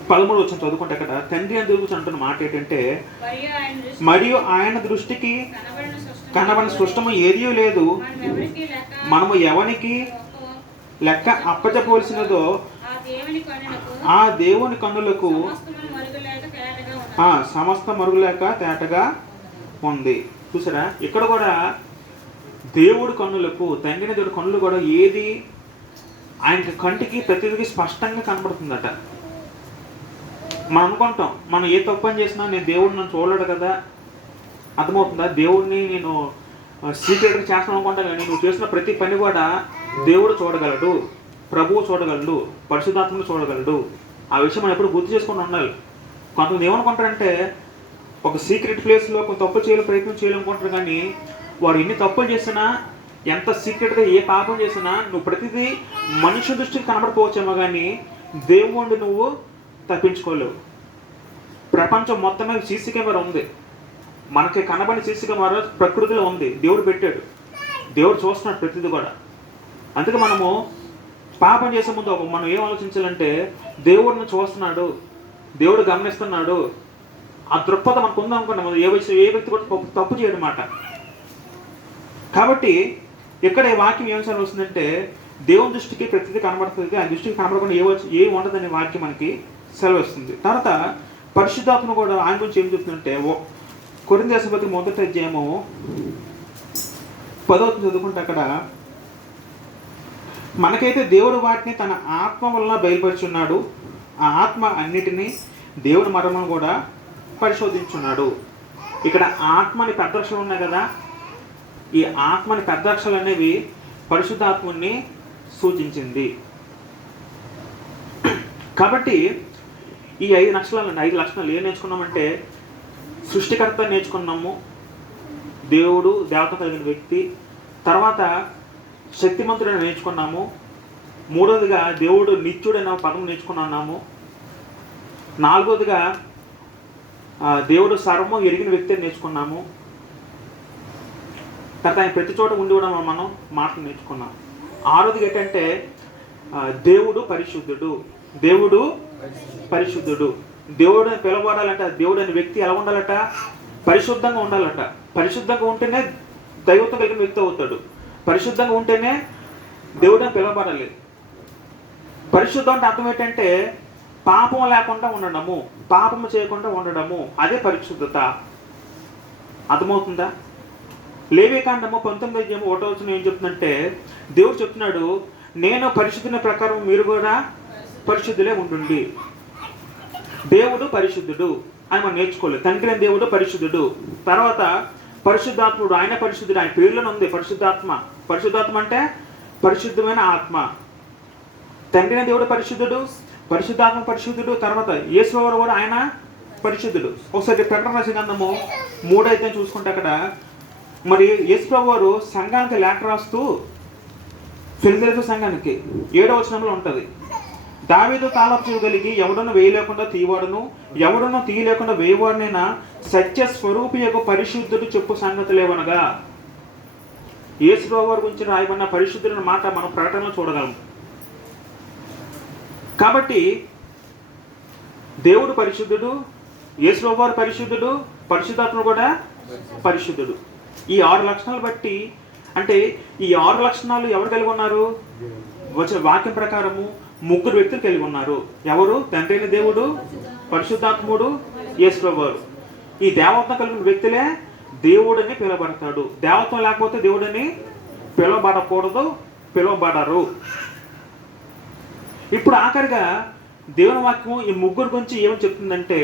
13 వచ్చిన చదువుకుంటే అక్కడ తండ్రి అని గురించి అంటున్న మాట ఏంటంటే, మరియు ఆయన దృష్టికి కనబడిన సృష్టము ఏదీ లేదు, మనము ఎవరికి లెక్క అప్పచెప్పవలసినదో ఆ దేవుని కన్నులకు సమస్త మరుగులేక తేటగా ఉంది. చూసారా? ఇక్కడ కూడా దేవుడి కన్నులకు, తండ్రిని దేవుడి కన్నులు కూడా ఏది ఆయనకి కంటికి ప్రతిదీ స్పష్టంగా కనబడుతుందట. మనం అనుకుంటాం, మనం ఏ తప్పు పని చేసినా నేను దేవుడు నన్ను చూడలేడు కదా. అర్థమవుతుందా? దేవుడిని నేను సీక్రెట్గా చేస్తాను అనుకుంటా, కానీ నువ్వు చేసిన ప్రతి పని కూడా దేవుడు చూడగలడు, ప్రభువు చూడగలడు, పరిశుద్ధాత్మను చూడగలడు. ఆ విషయం మనం ఎప్పుడు గుర్తు చేసుకుని ఉండాలి. కొంతమంది ఏమనుకుంటారంటే, ఒక సీక్రెట్ ప్లేస్లో ఒక తప్పు చేయాలి ప్రయత్నం చేయాలనుకుంటారు, కానీ వాడు ఎన్ని తప్పులు చేసినా, ఎంత సీక్రెట్గా ఏ పాపం చేసినా నువ్వు ప్రతిదీ మనుష్య దృష్టికి కనబడిపోవచ్చేమో, కానీ దేవుడు నువ్వు తప్పించుకోలేవు. ప్రపంచం మొత్తమే సీసీ కెమెరా ఉంది. మనకి కనబడి సీసీ కెమెరా ప్రకృతిలో ఉంది, దేవుడు పెట్టాడు. దేవుడు చూస్తున్నాడు ప్రతిదీ కూడా. అందుకే మనము పాపం చేసే ముందు మనం ఏం ఆలోచించాలంటే, దేవుడిని చూస్తున్నాడు, దేవుడు గమనిస్తున్నాడు. ఆ దృక్పథం మనకు ఉందనుకున్నాం. ఏ వ్యక్తి కూడా తప్పు చేయడం మాట. కాబట్టి ఇక్కడ ఈ వాక్యం ఏం సార్ వస్తుందంటే, దేవుని దృష్టికి ప్రతిదీ కనబడుతుంది, ఆ దృష్టికి కనబడకుండా ఏమి ఉండదనే వాక్యం మనకి సెలవిస్తుంది. తర్వాత పరిశుద్ధాత్మ కూడా ఆయన గురించి ఏం చెప్తుందంటే, కొరింథీ రాసిన పత్రిక 10వ చదువుకుంటే అక్కడ, మనకైతే దేవుడు వాటిని తన ఆత్మ వలన బయలుపరుచున్నాడు, ఆ ఆత్మ అన్నిటినీ దేవుడి మర్మను కూడా పరిశోధించున్నాడు. ఇక్కడ ఆత్మని పెద్ద అక్షరాలు ఉన్నాయి కదా, ఈ ఆత్మని పెద్ద అక్షరాలు అనేవి పరిశుద్ధాత్మని సూచించింది. కాబట్టి ఈ 5 లక్షణాలు ఏం నేర్చుకున్నామంటే, సృష్టికర్త నేర్చుకున్నాము, దేవుడు దేవత కలిగిన వ్యక్తి. తర్వాత శక్తిమంతుడని నేర్చుకున్నాము. మూడవదిగా దేవుడు నిత్యుడైన పదం నేర్చుకున్నాము. 4వదిగా దేవుడు సర్వము ఎరిగిన వ్యక్తి అని నేర్చుకున్నాము. తర్వాత ఆయన ప్రతి చోట ఉండడం మనం మాటలు నేర్చుకున్నాం. 6వదిగా ఏంటంటే, దేవుడు పరిశుద్ధుడు. దేవుడు పరిశుద్ధుడు. దేవుడు పిలవడాలంట, దేవుడు అనే వ్యక్తి ఎలా ఉండాలట? పరిశుద్ధంగా ఉండాలట. పరిశుద్ధంగా ఉంటేనే దైవత్వం కలిగిన వ్యక్తి అవుతాడు. పరిశుద్ధంగా ఉంటేనే దేవుడు అని పిలవబడాలి. పరిశుద్ధం అంటే అర్థం ఏంటంటే, పాపం లేకుండా ఉండడము, పాపము చేయకుండా ఉండడము, అదే పరిశుద్ధత. అర్థమవుతుందా? లేవికాండము 19:1 ఏం చెప్తుందంటే, దేవుడు చెప్తున్నాడు, నేను పరిశుద్ధుని ప్రకారం మీరు కూడా పరిశుద్ధులే ఉండండి. దేవుడు పరిశుద్ధుడు అని మనం నేర్చుకోలేదు. తండ్రి అని దేవుడు పరిశుద్ధుడు. తర్వాత పరిశుద్ధాత్ముడు, ఆయన పరిశుద్ధుడు, ఆయన పేర్లోనే ఉంది పరిశుద్ధాత్మ. పరిశుద్ధాత్మ అంటే పరిశుద్ధమైన ఆత్మ. తండ్రి అని దేవుడు పరిశుద్ధుడు, పరిశుద్ధాత్మ పరిశుద్ధుడు. తర్వాత యేసు కూడా ఆయన పరిశుద్ధుడు. ఒకసారి ప్రకటన రాసిన గ్రంథము 3 చూసుకుంటే అక్కడ, మరి యేసు ప్రభు వారు సంఘానికి లేఖ రాస్తూ, ఫిలదెల్ఫియా సంఘానికి 7వ వచనంలో ఉంటుంది, దావీదు తాళపు చెవి కలిగి ఎవడను వేయలేకుండా తీయవాడును, ఎవడను తీయలేకుండా వేయవాడినైనా సత్య స్వరూపి యొక్క పరిశుద్ధుడు చెప్పు సంగతులేవనగా. యేసుప్రభువారి గురించి రాయబడిన పరిశుద్ధుని మాట మనం ప్రకటనలో చూడగలం. కాబట్టి దేవుడు పరిశుద్ధుడు, యేసుప్రభువారు పరిశుద్ధుడు, పరిశుద్ధాత్మ కూడా పరిశుద్ధుడు. ఈ 6 లక్షణాలు బట్టి, అంటే ఈ 6 లక్షణాలు ఎవరు కలిగి ఉన్నారు? వచ్చిన వాక్యం ప్రకారము 3 వ్యక్తులు కలిగి ఉన్నారు. ఎవరు? తండ్రి అయిన దేవుడు, పరిశుద్ధాత్ముడు, యేసుప్రభువారు. ఈ దేవత్వం కలిగిన వ్యక్తులే దేవుడని పిలువబడతాడు. దేవత్వం లేకపోతే దేవుడని పిలువబడకూడదు, పిలువబడరు. ఇప్పుడు ఆఖరిగా దేవుని వాక్యం ఈ 3 గురించి ఏమని చెప్తుందంటే,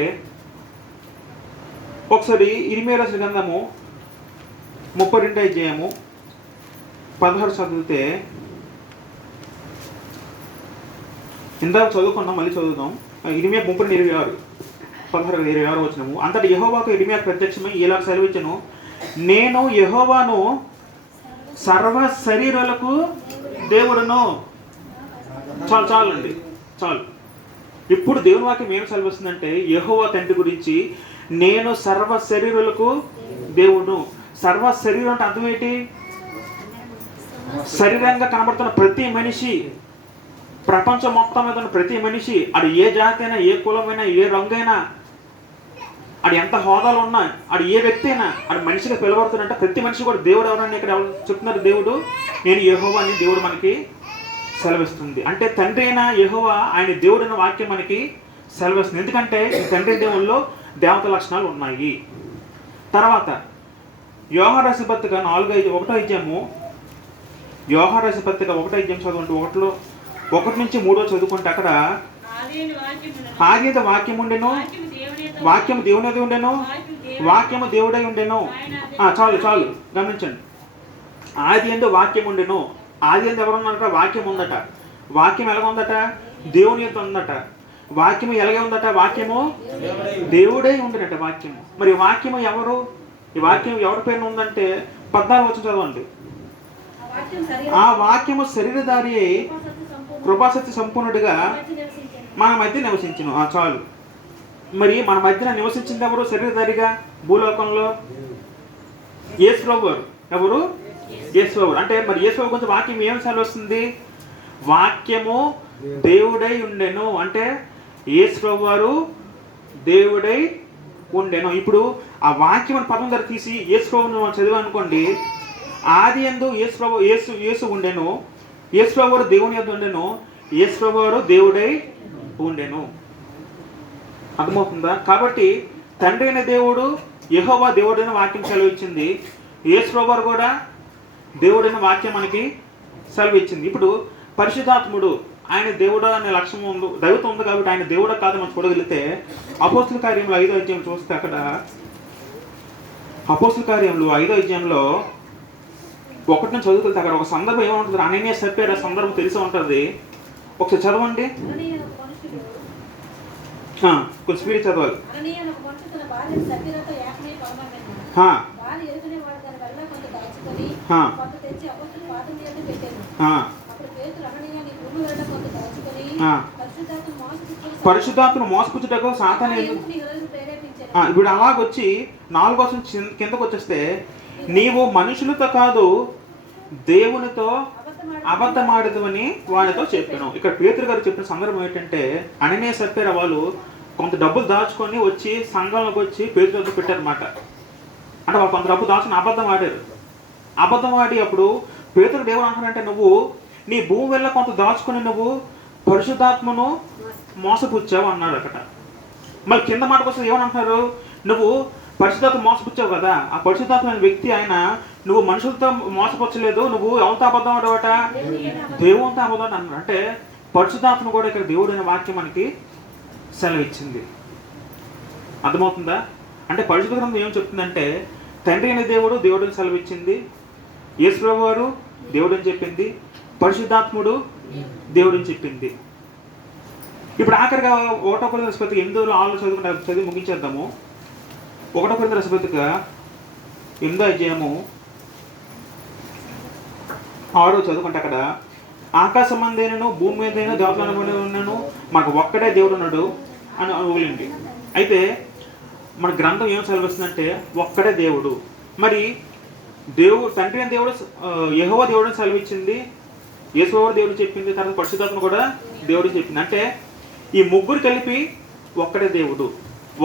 ఒకసారి ఇర్మీయా రాసిన గ్రంథము 32వ అధ్యాయము 16 చదివితే, ఇందాక చదువుకున్నాం, మళ్ళీ చదువుదాం. ఇర్మీయా 32:26, 16-26 వచనము. అంతటి యెహోవాకు ఇర్మీయాకు ప్రత్యక్షమై ఇలా సెలవిచ్చెను, నేను యెహోవాను సర్వ శరీరులకు దేవుడును. చాలండి, చాలు. ఇప్పుడు దేవుని వాక్యం ఏం సెలవిస్తుందంటే, యెహోవా తండ్రి గురించి, నేను సర్వ శరీరులకు దేవుడు. సర్వ శరీరం అంటే అర్థం ఏంటి? శరీరంగా కనబడుతున్న ప్రతి మనిషి, ప్రపంచం మొత్తం మీద ఉన్న ప్రతి మనిషి, అది ఏ జాతి అయినా, ఏ కులమైనా, ఏ రంగైనా, అది ఎంత హోదాలు ఉన్నా, అది ఏ వ్యక్తి అయినా, అది మనిషిగా పిలవడుతున్నట్ట ప్రతి మనిషి కూడా దేవుడు ఎవరని ఇక్కడ చెప్తున్నారు. దేవుడు నేను యెహోవా అని దేవుడు మనకి సెలవిస్తుంది. అంటే తండ్రి అయిన యెహోవా ఆయన దేవుడు అనే వాక్యం మనకి సెలవిస్తుంది. ఎందుకంటే ఈ తండ్రి దేవుల్లో దేవత లక్షణాలు ఉన్నాయి. తర్వాత యోహాను రాసిన పత్రిక 1వ అధ్యాయము, యోహాను రాసిన పత్రిక 1వ అధ్యాయం చదువుకుంటూ 1 నుంచి 3 చదువుకుంటే, అక్కడ ఆదియందు వాక్యం ఉండెను, వాక్యము దేవుని ఉండెను, వాక్యము దేవుడై ఉండెను. చాలు గమనించండి. ఆదియందు వాక్యం ఉండెను. ఆదియందు ఎవరు ఉన్నారట? వాక్యం ఉందట. వాక్యం ఎలాగ ఉందట? దేవుని యొక్క ఉందట. వాక్యము ఎలాగే ఉందట? వాక్యము దేవుడై ఉండనట వాక్యము. మరి వాక్యము ఎవరు? ఈ వాక్యం ఎవరి పేరు ఉందంటే 14 వచనం చదవండి. ఆ వాక్యము శరీరధారి అయి కృపాసక్తి సంపూర్ణుడిగా మన మధ్య నివసించును. చాలు. మరి మన మధ్యన నివసించింది ఎవరు? శరీరధారిగా భూలోకంలో యేసుప్రభువారు. ఎవరు? యేసుప్రభువారు. అంటే మరి యేసుప్రభు గురించి వాక్యం ఏం సెలవిస్తుంది? వాక్యము దేవుడై ఉండెను. అంటే యేసుప్రభువారు దేవుడై ఉండెను. ఇప్పుడు ఆ వాక్యం అని పదం దగ్గర తీసి యేసుప్రభుని మనం చదివామనుకోండి, ఆదియందు యేసు ఉండెను, యేసుప్రభువారు దేవుని యొద్ద ఉండెను, యేసుప్రభువారు దేవుడై ఉండెను. అర్థమవుతుందా? కాబట్టి తండ్రి అయిన దేవుడు యెహోవా దేవుడైన వాక్యం సెలవిచ్చింది. యేసుప్రభువారు కూడా దేవుడైన వాక్యం మనకి సెలవిచ్చింది. ఇప్పుడు పరిశుద్ధాత్ముడు ఆయన దేవుడు అనే లక్ష్యం ఉంది, దైవత్వం ఉంది. కాబట్టి ఆయన దేవుడు కాదు మనం చూడగలిగితే, అపోస్తుల కార్యములు 5వ అధ్యాయం చూస్తే, అక్కడ అపోస్తుల కార్యములు 5వ అధ్యాయంలో 1 నుంచి చదువుతుంది. అక్కడ ఒక సందర్భం ఏమంటుంది? అననీయ సప్పేరా సందర్భం తెలిసి ఉంటుంది. ఒకసారి చదవండి, కొంచెం స్పీడ్ చదవాలి. పరిశుద్ధాత్మను మోసపుచ్చుటకు సాతాను. ఇప్పుడు అలాగొచ్చి 4వ వచనం కిందకు వచ్చేస్తే, నీవు మనుషులతో కాదు దేవునితో అబద్ధమాడదువని వాడితో చెప్పాను. ఇక్కడ పేతురు గారు చెప్పిన సందర్భం ఏంటంటే, అననీయ సప్పేరా వాళ్ళు కొంత డబ్బులు దాచుకొని వచ్చి సంఘంలోకి వచ్చి పేతురు వద్ద పెట్టారన్నమాట. అంటే వాళ్ళు కొంత డబ్బు దాచుకుని అబద్ధం ఆడారు. అబద్ధం ఆడి అప్పుడు పేతురు దేవుడు అంటారంటే, నువ్వు నీ భూమి వల్ల కొంత దాచుకొని నువ్వు పరిశుద్ధాత్మను మోసపుచ్చావు అన్నాడు అక్కడ. మళ్ళీ కింద మాట కోసం ఏమని అంటున్నారు? నువ్వు పరిశుద్ధాత్మ మోసపుచ్చావు కదా, ఆ పరిశుద్ధాత్మ అనే వ్యక్తి ఆయన, నువ్వు మనుషులతో మోసపుచ్చలేదు, నువ్వు ఎవరితో అబద్ధం ఆడవట? దేవునితో అబద్ధం అన్నాడు. అంటే పరిశుద్ధాత్మ కూడా ఇక్కడ దేవుడు అనే వాక్యం మనకి సెలవిచ్చింది. అర్థమవుతుందా? అంటే పరిశుద్ధ గ్రంథం ఏం చెప్తుందంటే, తండ్రి అనే దేవుడు దేవుడిని సెలవిచ్చింది, యేసుప్రభువు వారు దేవుడని చెప్పింది, పరిశుద్ధాత్ముడు దేవుడని చెప్పింది. ఇప్పుడు ఆఖరిగా 1 కొరింథీ రాసిన 8:6 చదివి ముగించేద్దాము. 1 కొరింథీ రాసిన 8వ అధ్యాయము 6 చదువుకుంటే, అక్కడ ఆకాశం మందేనను భూమి మీదైనా దేవతలు ఉన్నాను, మాకు ఒక్కడే దేవుడు ఉన్నాడు అని ఊహిండి. అయితే మన గ్రంథం ఏం సెలవిస్తుందంటే ఒక్కడే దేవుడు. మరి దేవుడు తండ్రి అని దేవుడు యెహోవా దేవుడు సెలవిచ్చింది, యేసువా దేవుడు చెప్పింది, తర్వాత పరిశుద్ధాత్మ కూడా దేవుడు చెప్పింది. అంటే ఈ ముగ్గురు కలిపి ఒక్కడే దేవుడు.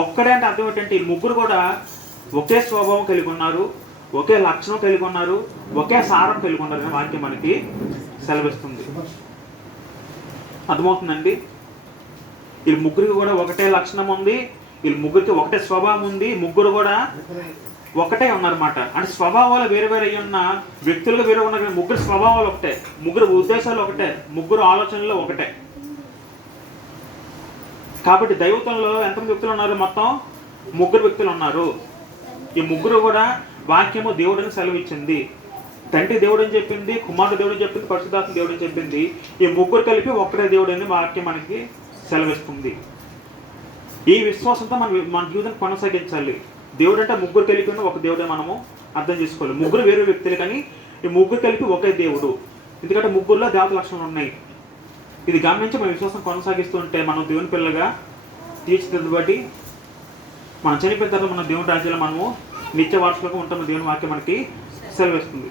ఒక్కడే అంటే అర్థం ఏంటంటే ఈ ముగ్గురు కూడా ఒకే స్వభావం కలిగి ఉన్నారు, ఒకే లక్షణం కలిగి ఉన్నారు, ఒకే సారం కలిగి ఉన్నారు అనే వాక్యం మనకి సెలవిస్తుంది. అర్థమవుతుందండి? వీళ్ళు ముగ్గురికి కూడా ఒకటే లక్షణం ఉంది, వీళ్ళు ముగ్గురికి ఒకటే స్వభావం ఉంది, ముగ్గురు కూడా ఒకటే ఉన్నారన్నమాట. అంటే స్వభావాలు వేరే వేరే అయ్యి ఉన్న వ్యక్తులుగా వేరే ఉన్నారు, ముగ్గురు స్వభావాలు ఒకటే, ముగ్గురు ఉద్దేశాలు ఒకటే, ముగ్గురు ఆలోచనలు ఒకటే. కాబట్టి దైవత్వంలో ఎంతమంది వ్యక్తులు ఉన్నారు? మొత్తం ముగ్గురు వ్యక్తులు ఉన్నారు. ఈ ముగ్గురు కూడా వాక్యము దేవుడని సెలవిచ్చింది. తండ్రి దేవుడు అని చెప్పింది, కుమారుడు దేవుడు అని చెప్పింది, పరిశుద్ధాత్మ దేవుడు అని చెప్పింది. ఈ ముగ్గురు కలిపి ఒక్కడే దేవుడు అని వాక్యం మనకి సెలవిస్తుంది. ఈ విశ్వాసంతో మన జీవితాన్ని కొనసాగించాలి. దేవుడు అంటే ముగ్గురు కలిపి ఉన్న ఒక దేవుడే మనము అర్థం చేసుకోవాలి. ముగ్గురు వేరే వ్యక్తులు కానీ ఈ ముగ్గురు కలిపి ఒకే దేవుడు. ఎందుకంటే ముగ్గురులో దేవత లక్షణాలు ఉన్నాయి. ఇది గమనించి మన విశ్వాసం కొనసాగిస్తూ ఉంటే మనం దేవుని పిల్లగా తీర్చిదిద్దబడి మనం చనిపోయిన తర్వాత మన దేవుని రాజ్యంలో మనము నిత్య వారసులుగా ఉంటామని దేవుని వాక్యం మనకి సెలవిస్తుంది.